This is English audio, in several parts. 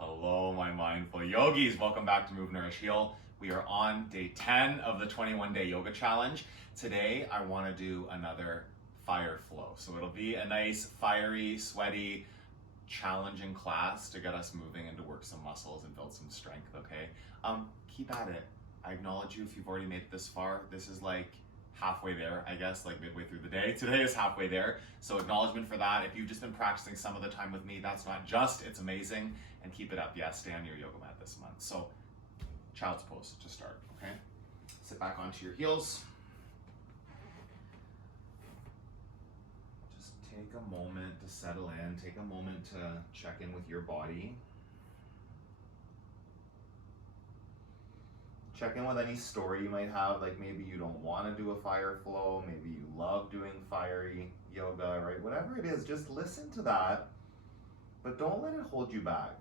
Hello, my mindful yogis. Welcome back to Move, Nourish, Heal. We are on day 10 of the 21-day yoga challenge. Today, I want to do another fire flow. So it'll be a nice, fiery, sweaty, challenging class to get us moving and to work some muscles and build some strength, okay? Keep at it. I acknowledge you if you've already made it this far. This is like halfway there, I guess, like midway through the day. Today is halfway there, so acknowledgement for that. If you've just been practicing some of the time with me, that's not just, it's amazing, and keep it up. Yeah, stay on your yoga mat this month. So, child's pose to start, okay? Sit back onto your heels. Just take a moment to settle in, take a moment to check in with your body. Check in with any story you might have, like maybe you don't want to do a fire flow, maybe you love doing fiery yoga, right? Whatever it is, just listen to that, but don't let it hold you back.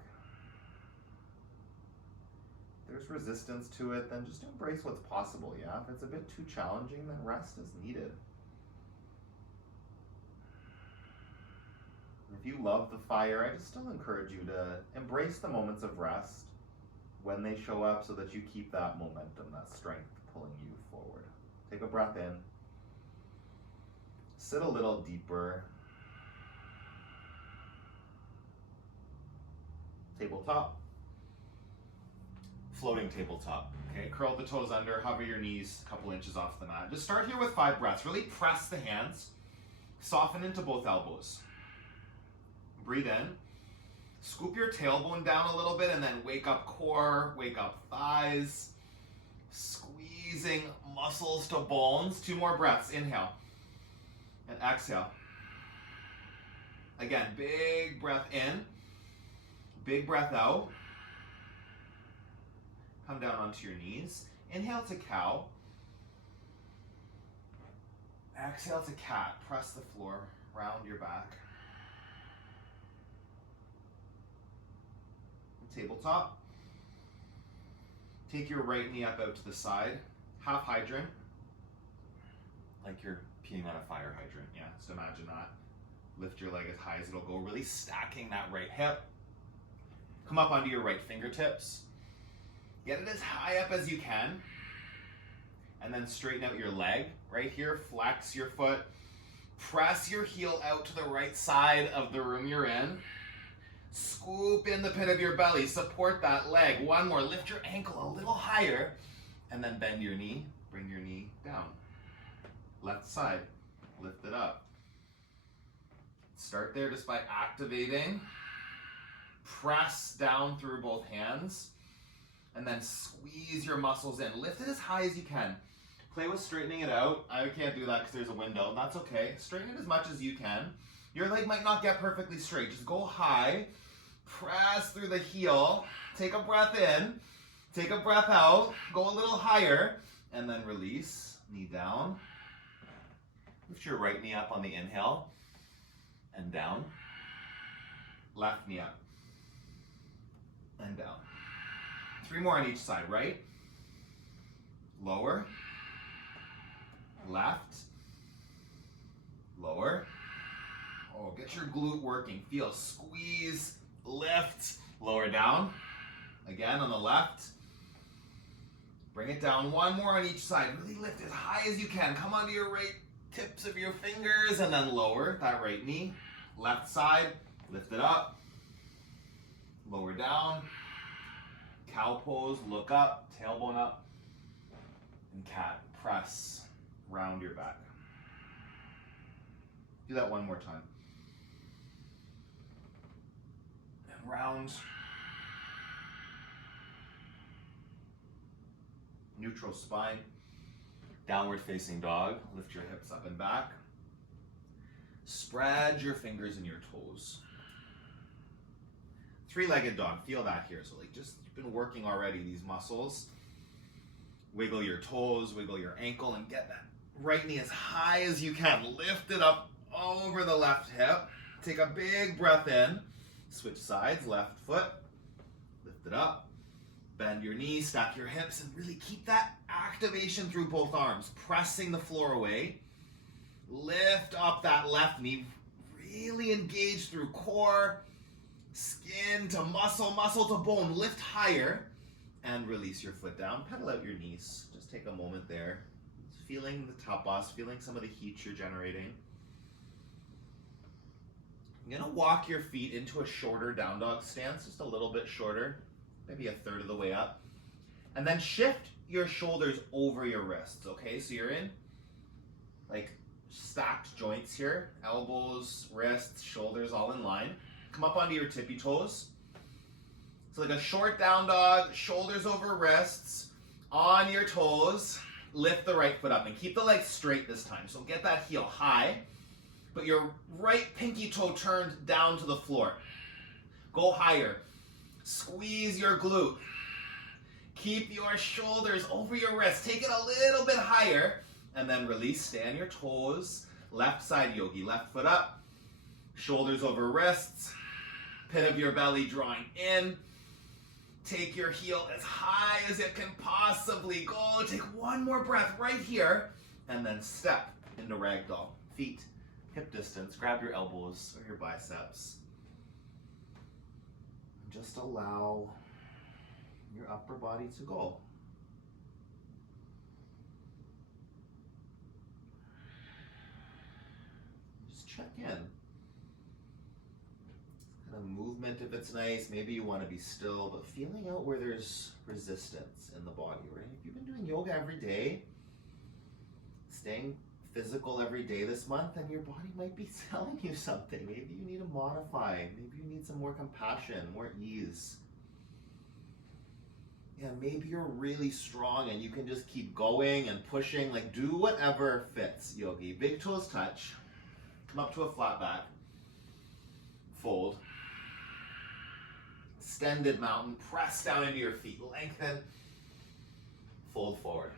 If there's resistance to it, then just embrace what's possible, yeah? If it's a bit too challenging, then rest is needed. If you love the fire, I just still encourage you to embrace the moments of rest when they show up so that you keep that momentum, that strength pulling you forward. Take a breath in. Sit a little deeper. Tabletop. Floating tabletop. Okay, curl the toes under, hover your knees a couple inches off the mat. Just start here with 5 breaths. Really press the hands. Soften into both elbows. Breathe in. Scoop your tailbone down a little bit and then wake up core, wake up thighs, squeezing muscles to bones. 2 more breaths. Inhale and exhale. Again, big breath in, big breath out. Come down onto your knees. Inhale to cow. Exhale to cat. Press the floor, round your back. Tabletop. Take your right knee up out to the side. Half hydrant. Like you're peeing on a fire hydrant, yeah. So imagine that. Lift your leg as high as it'll go, really stacking that right hip. Come up onto your right fingertips. Get it as high up as you can. And then straighten out your leg. Right here, flex your foot. Press your heel out to the right side of the room you're in. Scoop in the pit of your belly, support that leg. 1 more, lift your ankle a little higher, and then bend your knee, bring your knee down. Left side, lift it up. Start there just by activating. Press down through both hands, and then squeeze your muscles in. Lift it as high as you can. Play with straightening it out. I can't do that because there's a window. That's okay. Straighten it as much as you can. Your leg might not get perfectly straight. Just go high. Press through the heel. Take a breath in. Take a breath out. Go a little higher. And then release. Knee down. Lift your right knee up on the inhale. And down. Left knee up. And down. 3 more on each side. Right. Lower. Left. Lower. Oh, get your glute working. Feel, squeeze, lift, lower down. Again on the left. Bring it down. 1 more on each side. Really lift as high as you can. Come onto your right tips of your fingers and then lower that right knee. Left side, lift it up. Lower down. Cow pose, look up, tailbone up. And cat, press, round your back. Do that 1 more time. Round. Neutral spine. Downward facing dog. Lift your hips up and back. Spread your fingers and your toes. 3-legged dog. Feel that here. So like just you've been working already these muscles. Wiggle your toes, wiggle your ankle, and get that right knee as high as you can. Lift it up over the left hip. Take a big breath in. Switch sides, left foot, lift it up, bend your knees, stack your hips, and really keep that activation through both arms, pressing the floor away. Lift up that left knee, really engage through core, skin to muscle, muscle to bone. Lift higher and release your foot down. Pedal out your knees. Just take a moment there. Feeling the tapas, feeling some of the heat you're generating. You're gonna walk your feet into a shorter down dog stance, just a little bit shorter, maybe a third of the way up. And then shift your shoulders over your wrists, okay? So you're in like stacked joints here, elbows, wrists, shoulders all in line. Come up onto your tippy toes. So like a short down dog, shoulders over wrists, on your toes. Lift the right foot up and keep the legs straight this time. So get that heel high, but your right pinky toe turned down to the floor. Go higher. Squeeze your glute. Keep your shoulders over your wrists. Take it a little bit higher and then release. Stay on your toes. Left side yogi. Left foot up. Shoulders over wrists. Pit of your belly drawing in. Take your heel as high as it can possibly go. Take one more breath right here and then step into ragdoll. Feet hip distance. Grab your elbows or your biceps. And just allow your upper body to go. Just check in. Kind of movement if it's nice. Maybe you want to be still, but feeling out where there's resistance in the body, right? If you've been doing yoga every day, staying physical every day this month, then your body might be telling you something. Maybe you need to modify. Maybe you need some more compassion, more ease. Yeah, maybe you're really strong and you can just keep going and pushing. Like, do whatever fits, yogi. Big toes touch. Come up to a flat back. Fold. Extended mountain. Press down into your feet. Lengthen. Fold forward.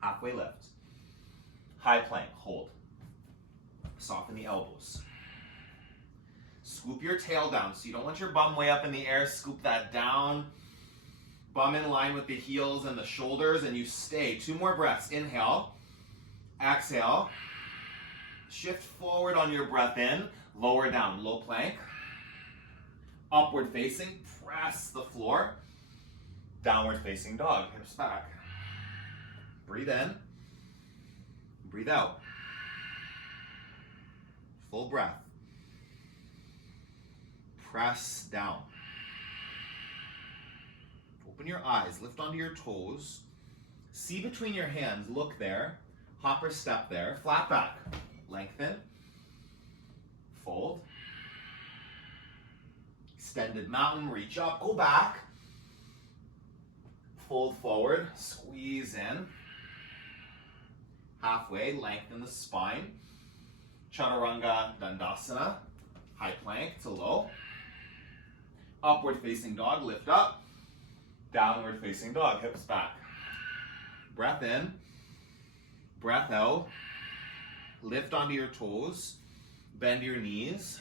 Halfway lift. High plank. Hold. Soften the elbows. Scoop your tail down. So you don't want your bum way up in the air. Scoop that down. Bum in line with the heels and the shoulders, and you stay. 2 more breaths. Inhale. Exhale. Shift forward on your breath in. Lower down. Low plank. Upward facing. Press the floor. Downward facing dog. Hips back. Breathe in. Breathe out. Full breath. Press down. Open your eyes. Lift onto your toes. See between your hands. Look there. Hop or step there. Flat back. Lengthen. Fold. Extended mountain. Reach up. Go back. Fold forward. Squeeze in. Halfway. Lengthen the spine. Chaturanga Dandasana. High plank to low. Upward facing dog, lift up. Downward facing dog, hips back. Breath in. Breath out. Lift onto your toes. Bend your knees.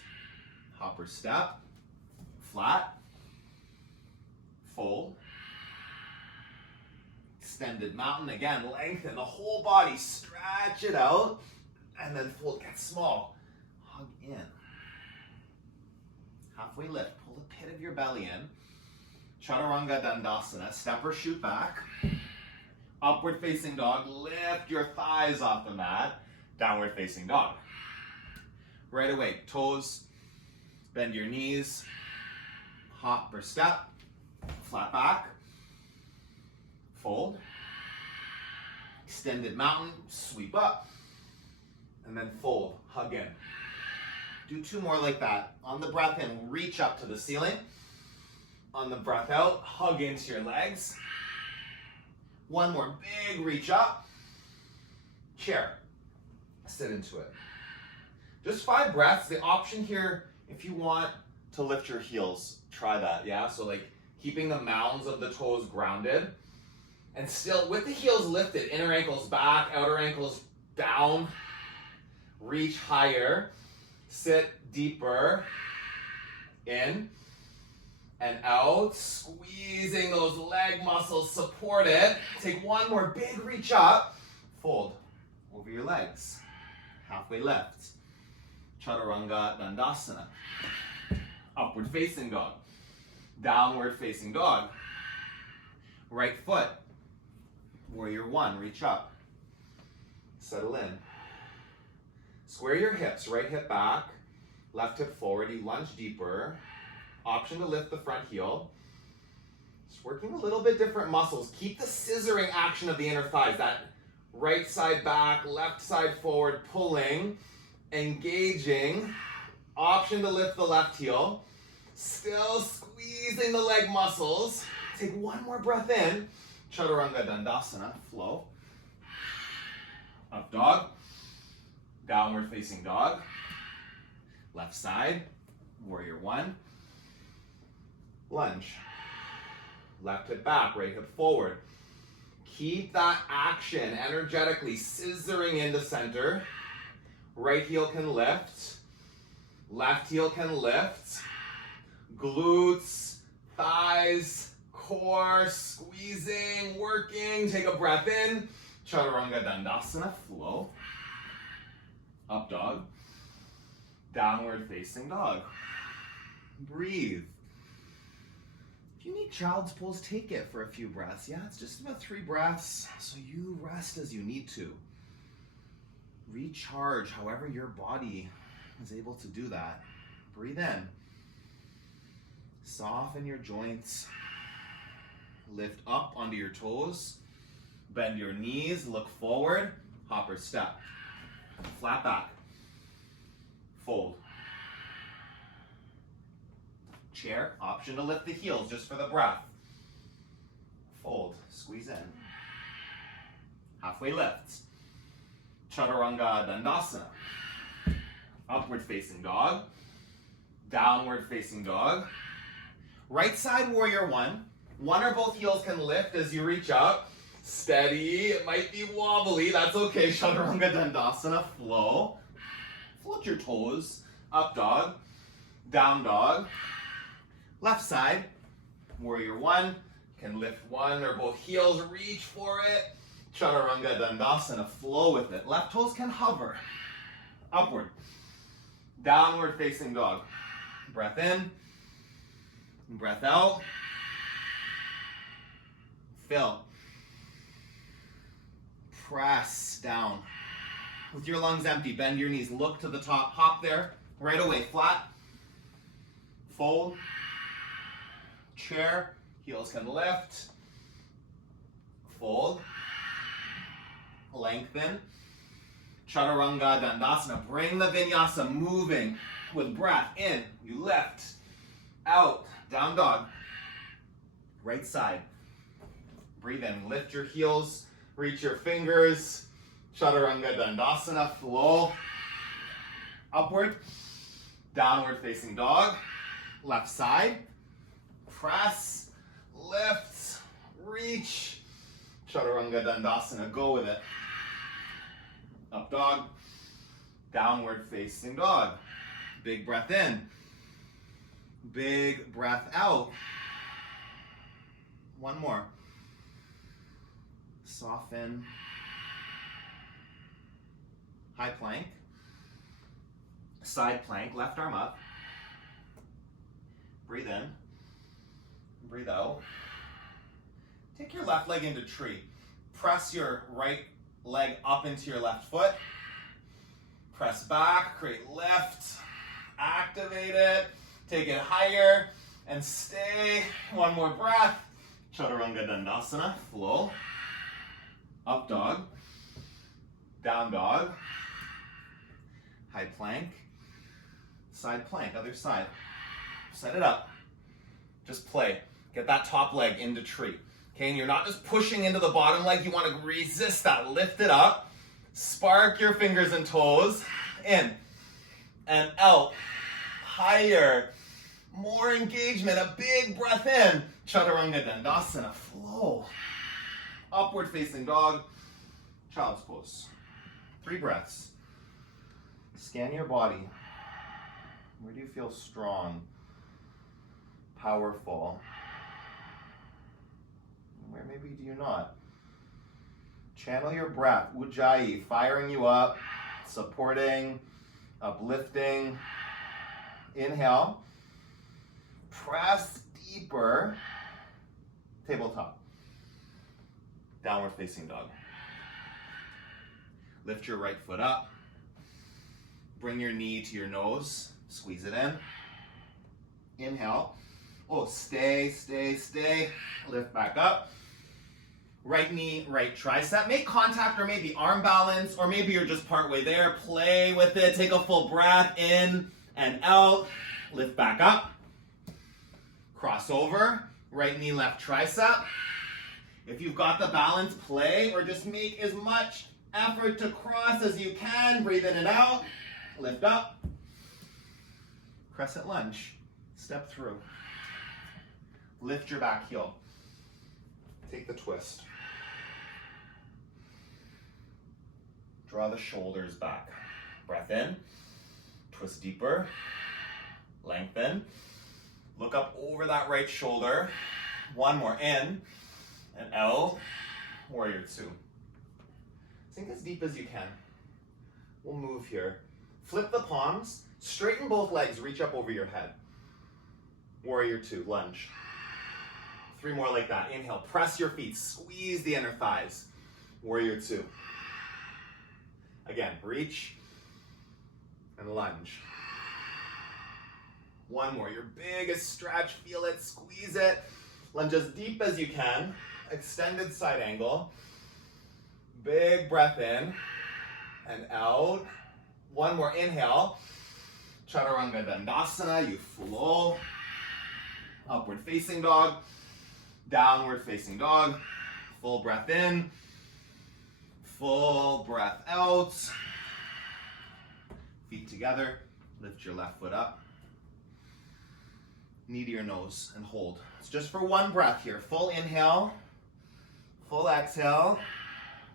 Hop or step. Flat. Fold. Extended mountain. Again, lengthen the whole body. Stretch it out. And then fold. Get small. Hug in. Halfway lift. Pull the pit of your belly in. Chaturanga Dandasana. Step or shoot back. Upward facing dog. Lift your thighs off the mat. Downward facing dog. Right away. Toes. Bend your knees. Hop or step. Flat back. Fold. Extended mountain. Sweep up. And then fold. Hug in. Do 2 more like that. On the breath in, reach up to the ceiling. On the breath out, hug into your legs. 1 more big reach up. Chair. Sit into it. Just 5 breaths. The option here, if you want to lift your heels, try that, yeah? So like keeping the mounds of the toes grounded. And still, with the heels lifted, inner ankles back, outer ankles down. Reach higher. Sit deeper, in and out, squeezing those leg muscles, support it. Take 1 more big reach up, fold over your legs. halfway lift. Chaturanga Dandasana. Upward facing dog. Downward facing dog. Right foot. Warrior one, reach up. Settle in. Square your hips, right hip back, left hip forward, you lunge deeper. Option to lift the front heel. Just working a little bit different muscles. Keep the scissoring action of the inner thighs, that right side back, left side forward, pulling, engaging. Option to lift the left heel. Still squeezing the leg muscles. Take one more breath in. Chaturanga Dandasana, flow. Up dog. Downward facing dog. Left side, warrior one. Lunge. Left hip back, right hip forward. Keep that action energetically scissoring into center. Right heel can lift. Left heel can lift. Glutes, thighs, core, squeezing, working. Take a breath in. Chaturanga Dandasana, flow. Up dog. Downward facing dog. Breathe. If you need child's pose, take it for a few breaths. Yeah, it's just about 3 breaths, so you rest as you need to. Recharge however your body is able to do that. Breathe in. Soften your joints. Lift up onto your toes. Bend your knees, look forward. Hopper step. Flat back. Fold. Chair, option to lift the heels just for the breath. Fold, squeeze in. Halfway lift. Chaturanga Dandasana. Upward facing dog. Downward facing dog. Right side warrior one. One or both heels can lift as you reach up. Steady, it might be wobbly, that's okay. Chaturanga Dandasana, flow. Float your toes. Up dog. Down dog. Left side, warrior one. Can lift one or both heels, reach for it. Chaturanga Dandasana, flow with it. Left toes can hover. Upward. Downward facing dog. Breath in. Breath out. Fill. Press down. With your lungs empty, bend your knees, look to the top, hop there, right away, flat. Fold. Chair, heels can lift. Fold. Lengthen. Chaturanga Dandasana, bring the vinyasa moving with breath in, you lift. Out, down dog. Right side. Breathe in, lift your heels, reach your fingers. Chaturanga Dandasana, flow. Upward, downward facing dog. Left side. Press, lift, reach. Chaturanga Dandasana, go with it. Up dog, downward facing dog. Big breath in. Big breath out. One more. Soften. High plank. Side plank, left arm up. Breathe in. Breathe out. Take your left leg into tree. Press your right leg up into your left foot. Press back, create lift. Activate it. Take it higher and stay. One more breath. Chaturanga Dandasana, flow. Up dog. Down dog. High plank. Side plank, other side. Set it up. Just play. Get that top leg into tree. Okay, and you're not just pushing into the bottom leg. You want to resist that. Lift it up. Spark your fingers and toes. In and out. Higher. More engagement. A big breath in. Chaturanga Dandasana. Flow. Upward facing dog. Child's pose. 3 breaths. Scan your body. Where do you feel strong? Powerful? Where maybe do you not? Channel your breath. Ujjayi, firing you up. supporting, uplifting. Inhale, press deeper, tabletop, downward facing dog. Lift your right foot up, bring your knee to your nose, squeeze it in. Inhale, oh, stay, lift back up. Right knee, right tricep. Make contact or maybe arm balance, or maybe you're just partway there. Play with it, take a full breath in and out. Lift back up. Cross over, right knee, left tricep. If you've got the balance, play, or just make as much effort to cross as you can. Breathe in and out. Lift up. Crescent lunge. Step through. Lift your back heel. Take the twist. Draw the shoulders back. Breath in. Twist deeper. Lengthen. Look up over that right shoulder. One more, in and out. Warrior two. Sink as deep as you can. We'll move here. Flip the palms. Straighten both legs. Reach up over your head. Warrior two, lunge. 3 more like that. Inhale, press your feet. Squeeze the inner thighs. Warrior two. Again, reach and lunge. 1 more. Your biggest stretch. Feel it. Squeeze it. Lunge as deep as you can. Extended side angle. Big breath in and out. 1 more. Inhale. Chaturanga Dandasana. You flow. Upward facing dog. Downward facing dog. Full breath in. Full breath out. Feet together. Lift your left foot up. Knee to your nose and hold. It's just for 1 breath here. Full inhale. Full exhale.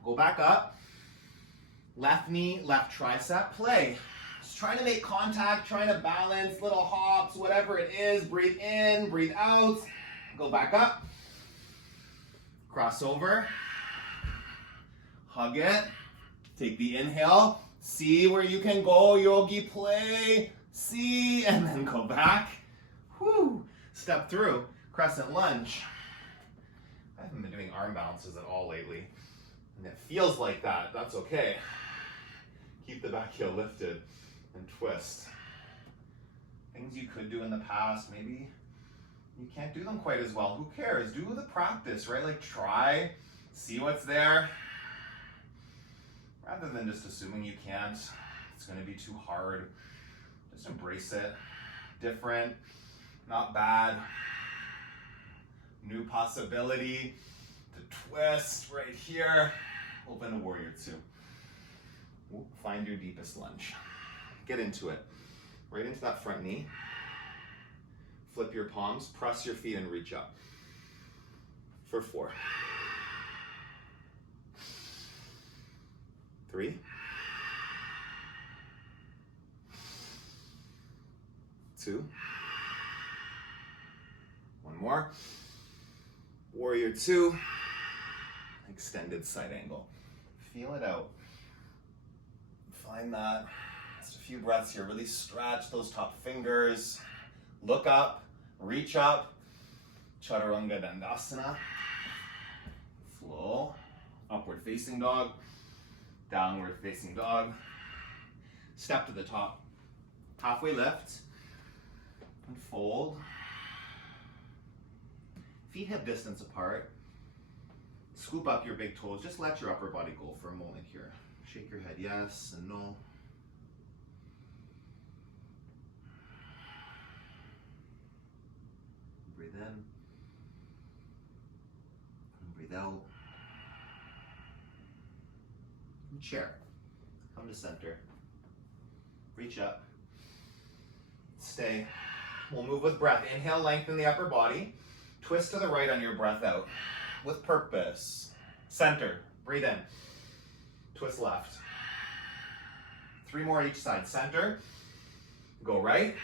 Go back up. Left knee, left tricep. Play. Just trying to make contact, trying to balance, little hops, whatever it is. Breathe in, breathe out. Go back up. Cross over. Hug it. Take the inhale. See where you can go, yogi. Play. See, and then go back. Whew. Step through. Crescent lunge. I haven't been doing arm balances at all lately. And it feels like that. That's okay. Keep the back heel lifted and twist. Things you could do in the past, maybe you can't do them quite as well. Who cares? Do the practice, right? Like try, see what's there. Rather than just assuming you can't, it's going to be too hard. Just embrace it. Different, not bad. New possibility to twist right here. Open to warrior two. Find your deepest lunge. Get into it. Right into that front knee. Flip your palms, press your feet and reach up. For 4. 3. 2. 1 more. Warrior two. Extended side angle. Feel it out. Find that. Just a few breaths here. Really stretch those top fingers. Look up. Reach up. Chaturanga Dandasana. Flow. Upward facing dog. Downward facing dog. Step to the top. Halfway lift. And fold. Feet hip distance apart. Scoop up your big toes. Just let your upper body go for a moment here. Shake your head yes and no. Breathe in. And breathe out. And chair. Come to center. Reach up. Stay. We'll move with breath. Inhale, lengthen the upper body. Twist to the right on your breath out. With purpose. Center. Breathe in. Twist left. 3 more each side. Center. Go right.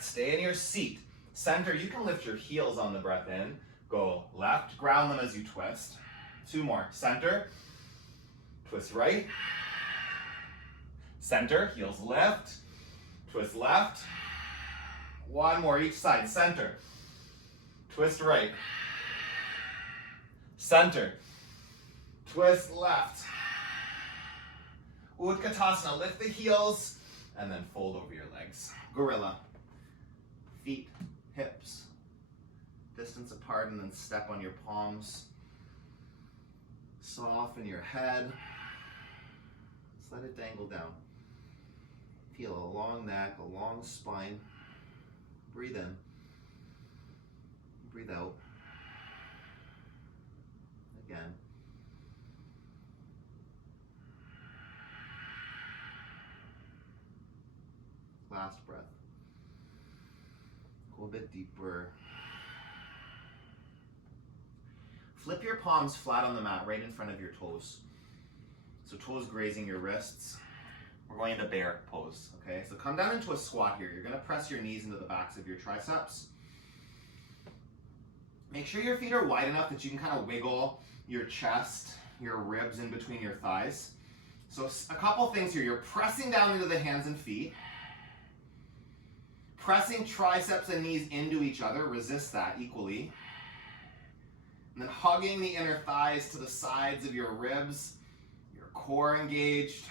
Stay in your seat. Center. You can lift your heels on the breath in. Go left. Ground them as you twist. 2 more. Center. Twist right. Center, heels lift, twist left. One more each side, center, twist right, center, twist left. Utkatasana, lift the heels and then fold over your legs. Gorilla, feet, hips, distance apart and then step on your palms. Soften your head, just let it dangle down. Feel a long neck, a long spine. Breathe in, breathe out. Again. Last breath. Go a bit deeper. Flip your palms flat on the mat, right in front of your toes. So toes grazing your wrists. We're going into bear pose, okay? So come down into a squat here. You're gonna press your knees into the backs of your triceps. Make sure your feet are wide enough that you can kind of wiggle your chest, your ribs in between your thighs. So a couple things here. You're pressing down into the hands and feet. Pressing triceps and knees into each other. Resist that equally. And then hugging the inner thighs to the sides of your ribs. Your core engaged.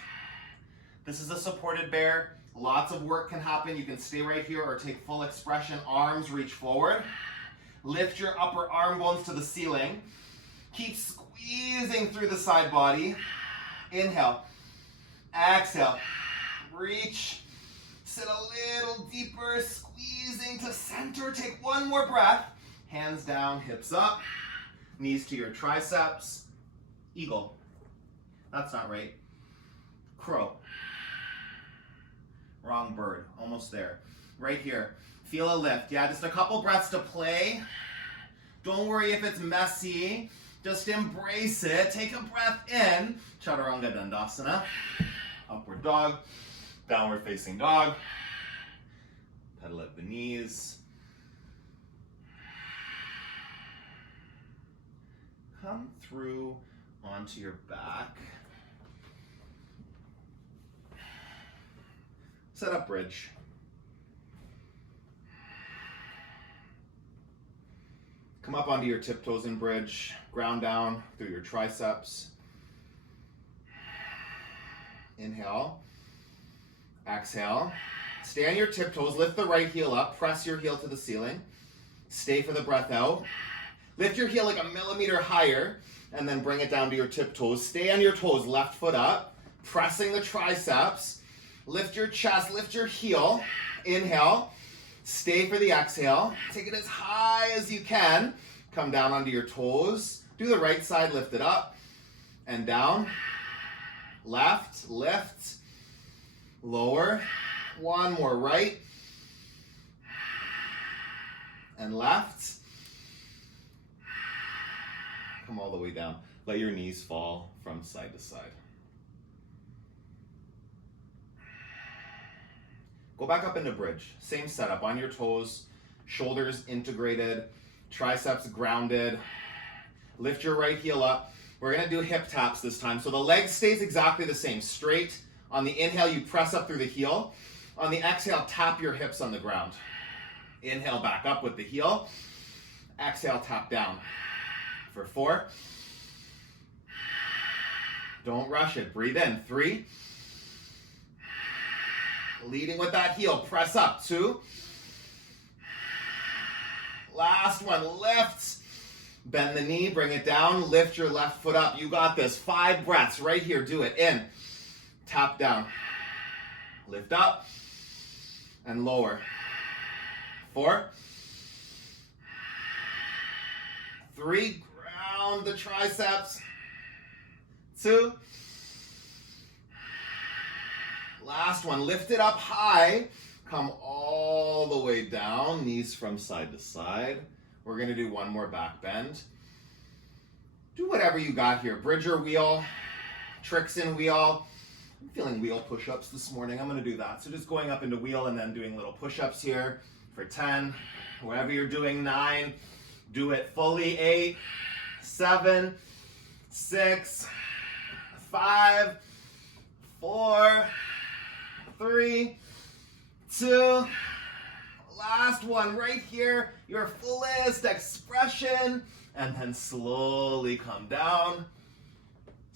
This is a supported bear. Lots of work can happen. You can stay right here or take full expression. Arms reach forward. Lift your upper arm bones to the ceiling. Keep squeezing through the side body. Inhale. Exhale. Reach. Sit a little deeper. Squeezing to center. Take one more breath. Hands down, hips up. Knees to your triceps. Eagle. That's not right. Crow. Wrong bird. Almost there. Right here. Feel a lift. Yeah, just a couple breaths to play. Don't worry if it's messy. Just embrace it. Take a breath in. Chaturanga Dandasana. Upward dog. Downward facing dog. Pedal at the knees. Come through onto your back. Set up bridge. Come up onto your tiptoes in bridge. Ground down through your triceps. Inhale. Exhale. Stay on your tiptoes. Lift the right heel up. Press your heel to the ceiling. Stay for the breath out. Lift your heel like a millimeter higher and then bring it down to your tiptoes. Stay on your toes. Left foot up. Pressing the triceps. Lift your chest, lift your heel. Inhale. Stay for the exhale. Take it as high as you can. Come down onto your toes. Do the right side, lift it up and down. Left, lift. Lower. One more right. And left. Come all the way down. Let your knees fall from side to side. Go back up into bridge. Same setup, on your toes, shoulders integrated, triceps grounded. Lift your right heel up. We're gonna do hip taps this time. So the leg stays exactly the same, straight. On the inhale, you press up through the heel. On the exhale, tap your hips on the ground. Inhale, back up with the heel. Exhale, tap down. For 4. Don't rush it, breathe in. 3. Leading with that heel, press up. 2. Last one, lift. Bend the knee, bring it down, lift your left foot up. You got this. 5 breaths right here, do it. In, tap down, lift up, and lower. 4. 3, ground the triceps. 2. Last one, lift it up high, come all the way down, knees from side to side. We're gonna do one more back bend. Do whatever you got here, bridge or wheel, tricks in wheel. I'm feeling wheel push-ups this morning, I'm gonna do that. So just going up into wheel and then doing little push-ups here for 10, whatever you're doing, 9, do it fully, 8, 7, 6, 5, 4, 3, 2, last one right here, your fullest expression, and then slowly come down.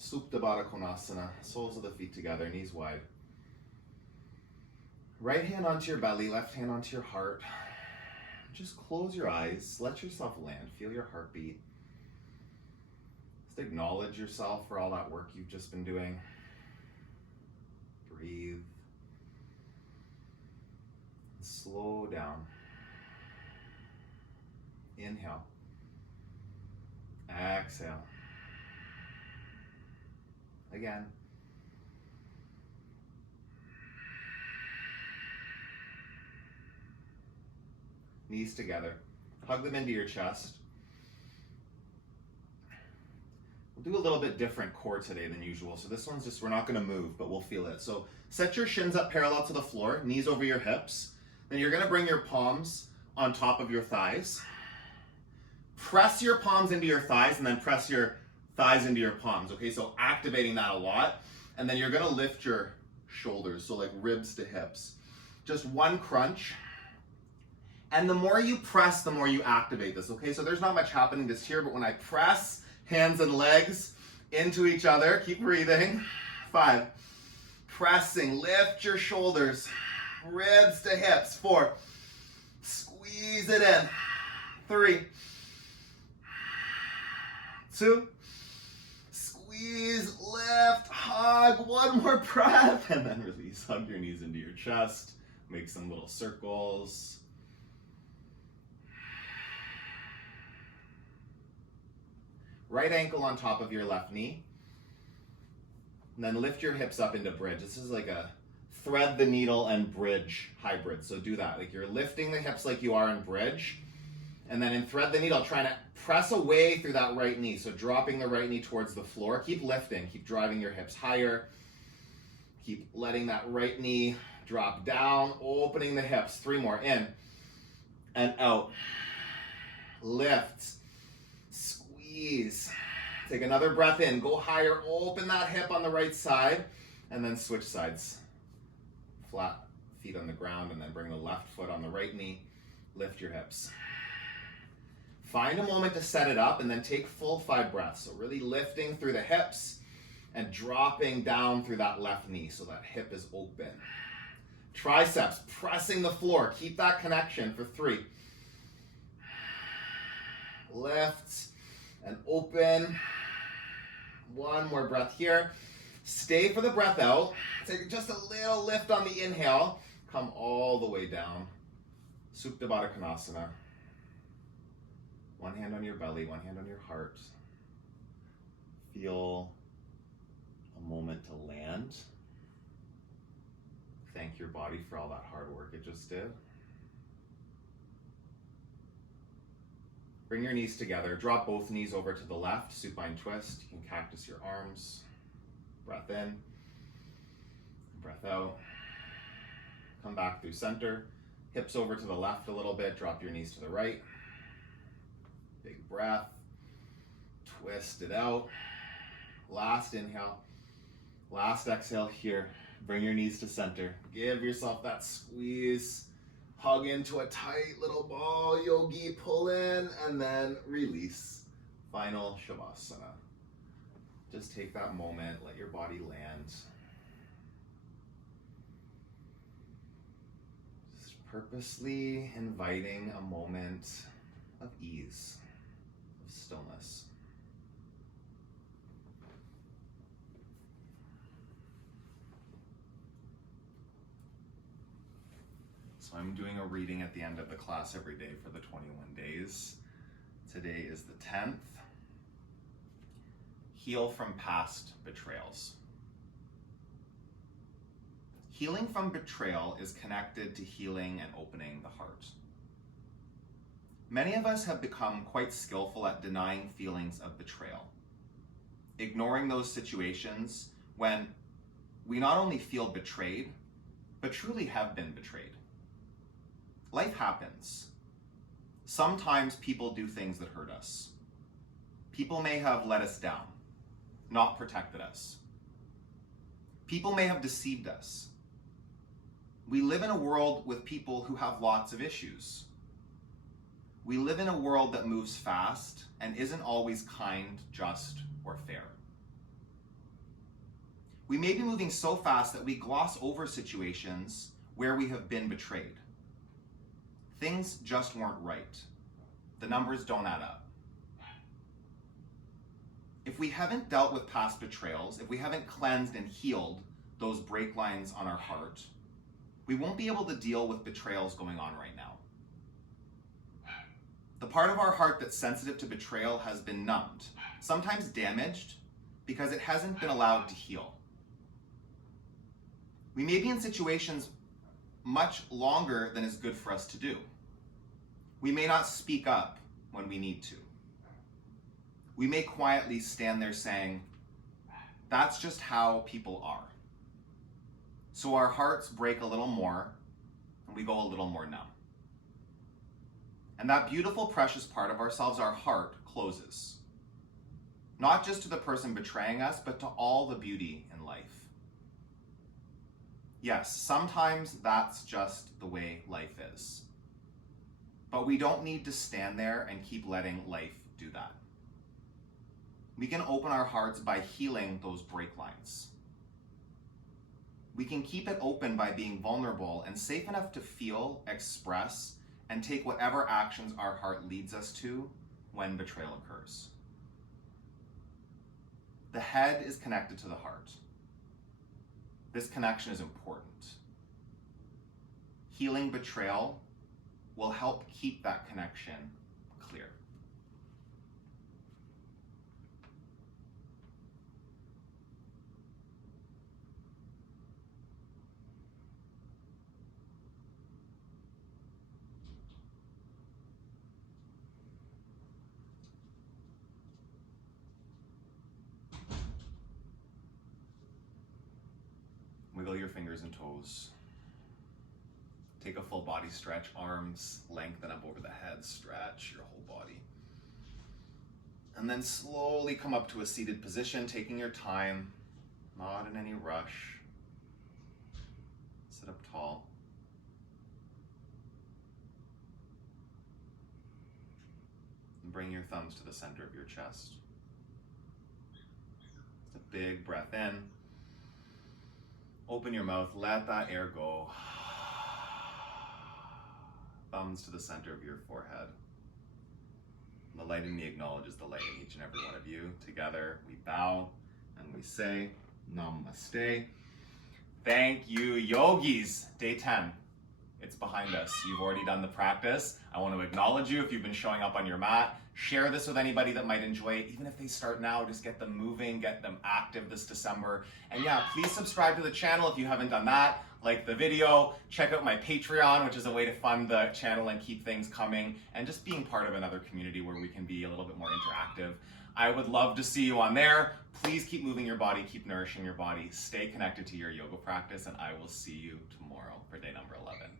Supta Baddha Konasana, soles of the feet together, knees wide. Right hand onto your belly, left hand onto your heart. Just close your eyes, let yourself land, feel your heartbeat. Just acknowledge yourself for all that work you've just been doing. Breathe. Slow down. Inhale. Exhale. Again. Knees together. Hug them into your chest. We'll do a little bit different core today than usual. So this one's just, we're not going to move, but we'll feel it. So set your shins up parallel to the floor, knees over your hips. Then you're going to bring your palms on top of your thighs. Press your palms into your thighs and then press your thighs into your palms. Okay, so activating that a lot. And then you're going to lift your shoulders, so like ribs to hips. Just one crunch. And the more you press, the more you activate this, okay? So there's not much happening just here, but when I press hands and legs into each other, keep breathing. 5, pressing, lift your shoulders, ribs to hips. 4, squeeze it in. 3, 2, squeeze, lift, hug, one more breath, and then release. Hug your knees into your chest, make some little circles. Right ankle on top of your left knee. And then lift your hips up into bridge. This is like a thread the needle and bridge hybrid. So do that. Like you're lifting the hips like you are in bridge. And then in thread the needle, trying to press away through that right knee. So dropping the right knee towards the floor. Keep lifting. Keep driving your hips higher. Keep letting that right knee drop down. Opening the hips. 3 more. In and out. Lift. Squeeze. Take another breath in. Go higher. Open that hip on the right side. And then switch sides. Flat feet on the ground. And then bring the left foot on the right knee. Lift your hips. Find a moment to set it up and then take full 5 breaths. So really lifting through the hips and dropping down through that left knee so that hip is open. Triceps, pressing the floor. Keep that connection for 3. Lift and open. 1 more breath here. Stay for the breath out. Take just a little lift on the inhale. Come all the way down. Supta Baddha Konasana. 1 hand on your belly, 1 hand on your heart. Feel a moment to land. Thank your body for all that hard work it just did. Bring your knees together. Drop both knees over to the left. Supine twist. You can cactus your arms. Breath in. Breath out. Come back through center. Hips over to the left a little bit. Drop your knees to the right. Big breath. Twist it out. Last inhale. Last exhale here. Bring your knees to center. Give yourself that squeeze. Hug into a tight little ball. Yogi, pull in and then release. Final Shavasana. Just take that moment. Let your body land. Just purposely inviting a moment of ease, of stillness. So I'm doing a reading at the end of the class every day for the 21 days. Today is the 10th. Heal from past betrayals. Healing from betrayal is connected to healing and opening the heart. Many of us have become quite skillful at denying feelings of betrayal, ignoring those situations when we not only feel betrayed, but truly have been betrayed. Life happens. Sometimes people do things that hurt us. People may have let us down, not protected us. People may have deceived us. We live in a world with people who have lots of issues. We live in a world that moves fast and isn't always kind, just, or fair. We may be moving so fast that we gloss over situations where we have been betrayed. Things just weren't right. The numbers don't add up. If we haven't dealt with past betrayals, if we haven't cleansed and healed those break lines on our heart, we won't be able to deal with betrayals going on right now. The part of our heart that's sensitive to betrayal has been numbed, sometimes damaged, because it hasn't been allowed to heal. We may be in situations much longer than is good for us to do. We may not speak up when we need to. We may quietly stand there saying, that's just how people are. So our hearts break a little more and we go a little more numb. And that beautiful, precious part of ourselves, our heart, closes. Not just to the person betraying us, but to all the beauty in life. Yes, sometimes that's just the way life is. But we don't need to stand there and keep letting life do that. We can open our hearts by healing those break lines. We can keep it open by being vulnerable and safe enough to feel, express, and take whatever actions our heart leads us to when betrayal occurs. The head is connected to the heart. This connection is important. Healing betrayal will help keep that connection clear. Wiggle your fingers and toes. Take a full body stretch, arms lengthen up over the head, stretch your whole body. And then slowly come up to a seated position, taking your time, not in any rush. Sit up tall. And bring your thumbs to the center of your chest. A big breath in. Open your mouth, let that air go. Thumbs to the center of your forehead. The light in me acknowledges the light in each and every one of you. Together, we bow and we say, Namaste. Thank you, yogis. Day 10. It's behind us. You've already done the practice. I want to acknowledge you if you've been showing up on your mat. Share this with anybody that might enjoy it. Even if they start now, just get them moving, get them active this December. And yeah, please subscribe to the channel if you haven't done that. Like the video, check out my Patreon, which is a way to fund the channel and keep things coming, and just being part of another community where we can be a little bit more interactive. I would love to see you on there. Please keep moving your body, keep nourishing your body, stay connected to your yoga practice, and I will see you tomorrow for day number 11.